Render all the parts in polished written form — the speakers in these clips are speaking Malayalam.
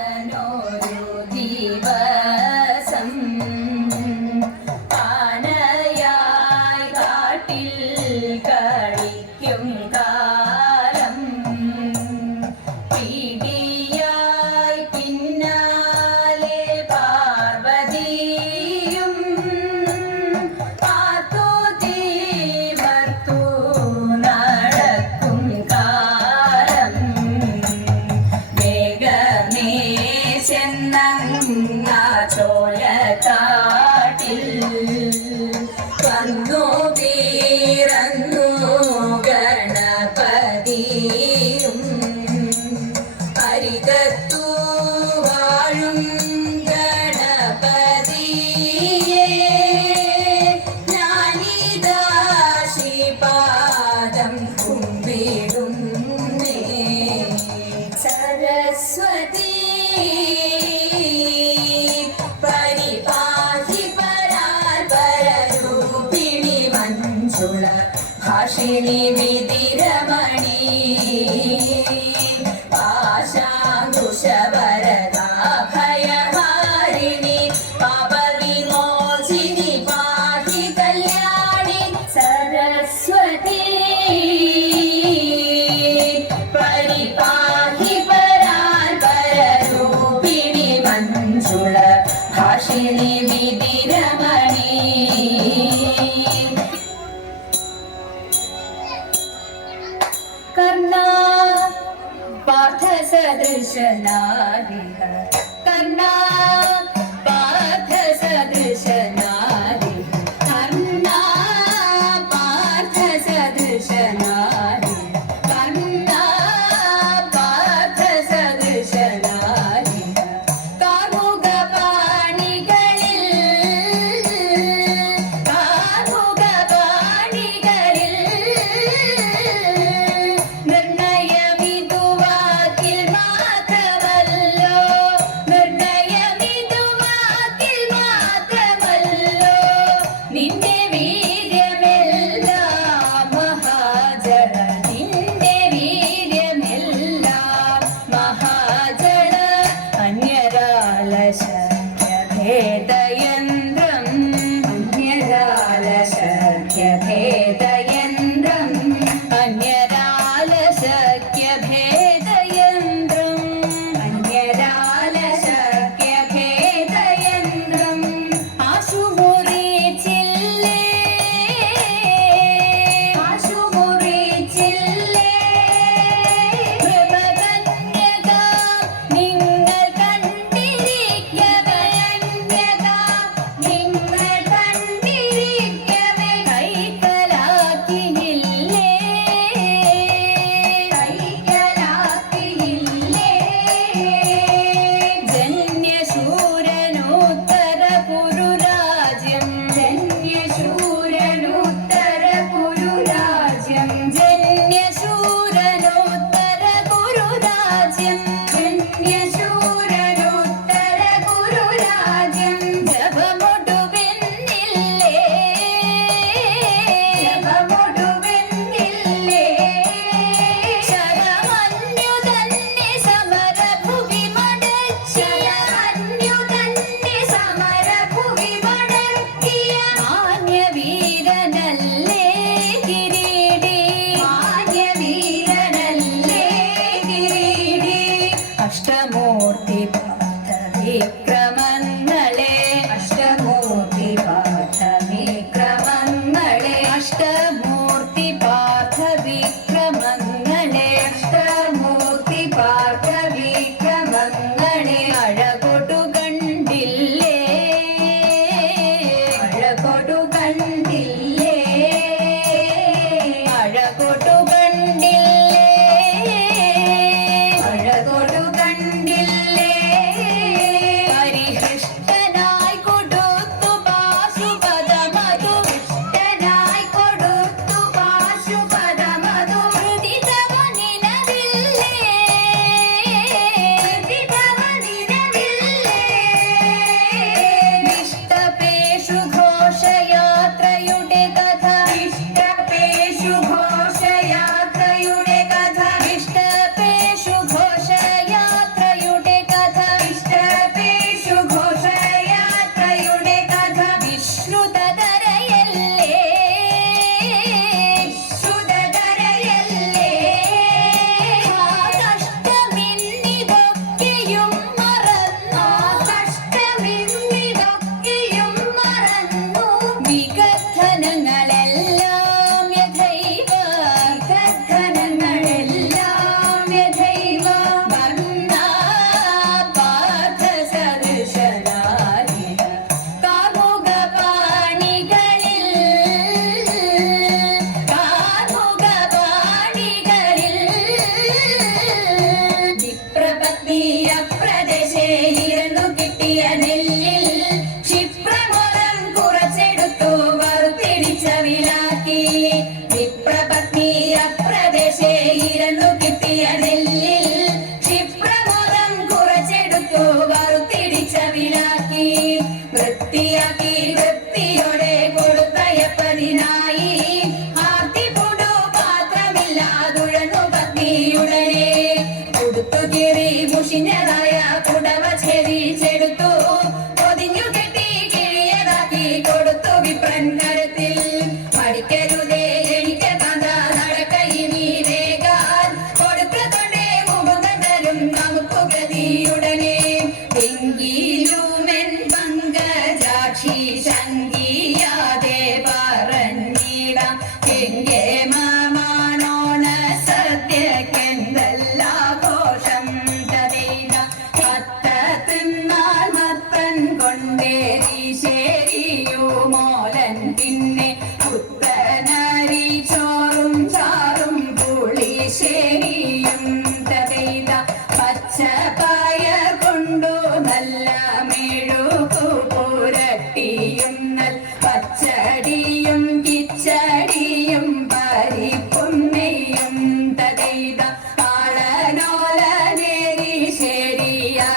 മഹാദേവനൊരു ദിവസം ആനയായി കാട്ടിൽ കളിക്കും കാലം പീഡിയായി പിന്നാലെ പാർവതിയും പാർത്തു തീമർത്തു നടക്കും കാലം വേഗമേ ചെന്നങ്ങ ചോലക്കാട്ടിൽ വന്നു വീരന്നു ഗണപതിയും ഹരിതത്തു വാഴും ഗണപതിയേ ഞാനിതാ ശ്രീപാദം കുമ്പിടുന്നേ സരസ്വതി പരിപാഹി പരാപരരൂപിണി മഞ്ജുള ഭാഷിണി വിധിരമണി പാശാങ്കുശവരദാഭയഹാരിണി പാപവിമോചിനി പാഹി കല്യാണി സരസ്വതി പരിപാഹി പരാപരരൂപിണി മഞ്ജുള ഭാഷിണി വിധിരമണി कर्णा पार्थ सदृशनारिः कर्णा पार्थ सदृशनारिः कर्णा पार्थ सदृशनारिः कर्णा पार्थ सदृशनारिः തുഴന്നു പത്നിയുടനെ കൊടുത്തു കീറി മുഷിഞ്ഞതായ കുടവ ചെരിച്ചെടുത്തു പൊതിഞ്ഞു കെട്ടി കിഴിയതാക്കി കൊടുത്തു വിപ്രൻ കരത്തിൽ പഠിക്കരുതേ എനിക്ക് കഥ നടക്കയിനി വേഗാൽ കൊടുക്കതൊണ്ടേ മുഖതരും നമുക്ക് ഗതിയുടനെ എങ്കിലുമെൻ പങ്കജാക്ഷി ശങ്കിയാതെ പറഞ്ഞിടാം എങ്കെ മാനോണ സദ്യക്കെന്തല്ലാഘോഷം തരയിട പത്തത്തിന്നാൾ മത്തൻ കൊണ്ടേരി ശരിയുമോലൻ പിന്നെ പുത്തനരി ചോറും ചാറും പുളിശ്ശേരിയും തരയിട പച്ചപ്പയർ കൊണ്ടു നല്ല മെഴുകു പുരട്ടിയും നൽ പച്ചടിയും കിച്ചടിയും പരിപ്പും നെയ്യും തതൈത ആളനോലനേരി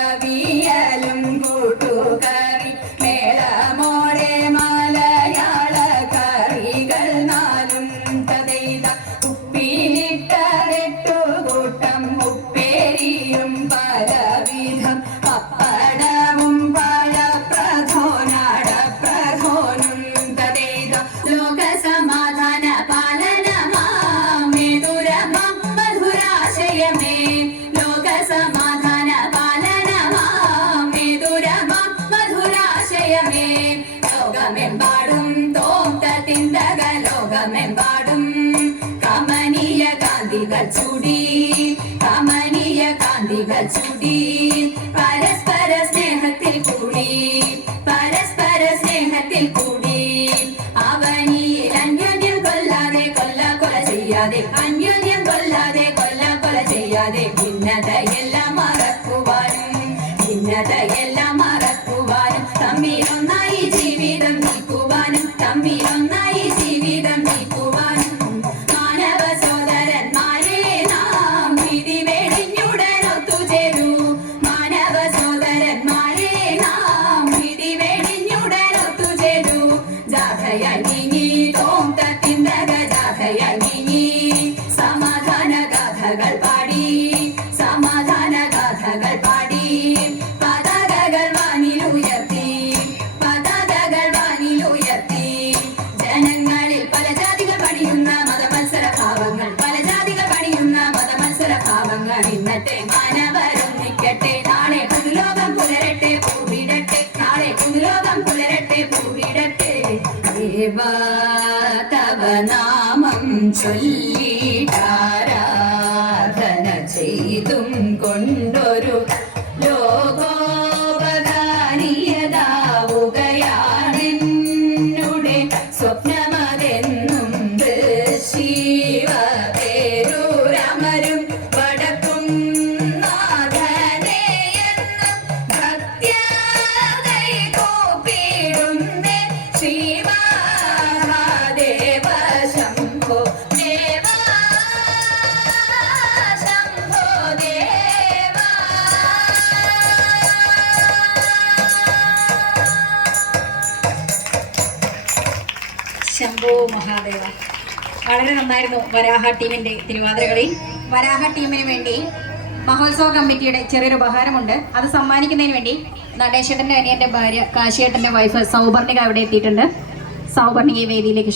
ശരിയവിയലും കൂട്ടുകറി മേളമോടെ മലയാള കറികൾ നാലും തതൈത ഉപ്പിലിട്ടരട്ടു കൂട്ടം ഉപ്പേരിയും പലവിധം പപ്പടവും പഴപ്രധോനടപ്രധോനും തതൈത ലോകസമാധാന പാലനമാമെതുരമം മധുരാശയമേ ലോകസമാധാന പാലനമാമെതുരമം മധുരാശയമേ ലോകമെമ്പാടും തോന്തത്തിന്തക ലോകമെമ്പാടും കമനീയ കാന്തികൾ ചൂടി കമനീയ കാന്തികൾ ചൂടി പരസ്പര സ്നേഹത്തിൽ കൂടി പരസ്പര സ്നേഹത്തിൽ കൂടി അവനിൽ അന്യോന്യം കൊല്ലാതെ കൊല്ല കൊല ചെയ്യാതെ അന്യോന്യം കൊല്ലാതെ കൊല്ല കൊല ചെയ്യാതെ ഭിന്നതയെല്ലാം മറക്കുവാനും ഭിന്നതയെല്ലാം മറക്കുവാനും തമ്മിലൊന്നായി ജീവിതം നീക്കുവാനും തമ്മിലൊന്നായി ജീവിതം നീക്കുവാനും മാനവ സോദരന്മാരെ നാം വിധി വെടിഞ്ഞുടൻ ഒത്തുചേരൂ മാനവ സോദരന്മാരെ നാം വിധി വെടിഞ്ഞുടൻ ഒത്തുചേരൂ ജാഥയങ്ങിനി തോന്തത്തിന്തക ജാഥയങ്ങിനി സമാധാന ഗാഥകൾ പാടി സമാധാന ഗാഥകൾ പാടി പതാകകൾ വാനിലുയർത്തി പതാകകൾ വാനിലുയർത്തി ജനങ്ങളിൽ പല ജാതികൾ പണിയുന്ന മതമത്സര ഭാവങ്ങൾ പല ജാതികൾ പണിയുന്ന മതമത്സര ഭാവങ്ങൾ ഇന്നത്തെ മാനവരൊന്നിക്കട്ടെ നാളെ പുതുലോകം പുലരട്ടെ പൂവിടട്ടെ നാളെ പുതുലോകം പുലരട്ടെ പൂവിടട്ടെ ദേവാ തവ നാമം ചൊല്ലിടാരാധന ചെയ്തും കൊണ്ടൊരു ലോകോപകാരിയതാവുകയാണെന്നുടെ സ്വപ്നമതെന്നും ശിവപേരൂരമരും വടക്കും നാഥനെയെന്നും ഭക്ത്യാകൈ കൂപ്പിടുന്നേ ശ്രീമഹാദേവ ശംഭോ ദേവാ ശംഭോ ദേവാ ശംഭോ മഹാദേവ. വളരെ നന്നായിരുന്നു വരാഹ ടീമിന്റെ തിരുവാതിരകളി. വരാഹ ടീമിന് വേണ്ടി മഹോത്സവ കമ്മിറ്റിയുടെ ചെറിയൊരു ഉപഹാരമുണ്ട്. അത് സമ്മാനിക്കുന്നതിന് വേണ്ടി നടേശേട്ടന്റെ അനിയന്റെ ഭാര്യ കാശിയേട്ടന്റെ വൈഫ് സൗപർണിക ഇവിടെ എത്തിയിട്ടുണ്ട്. സൗപർണികയെ വേദിയിലേക്ക്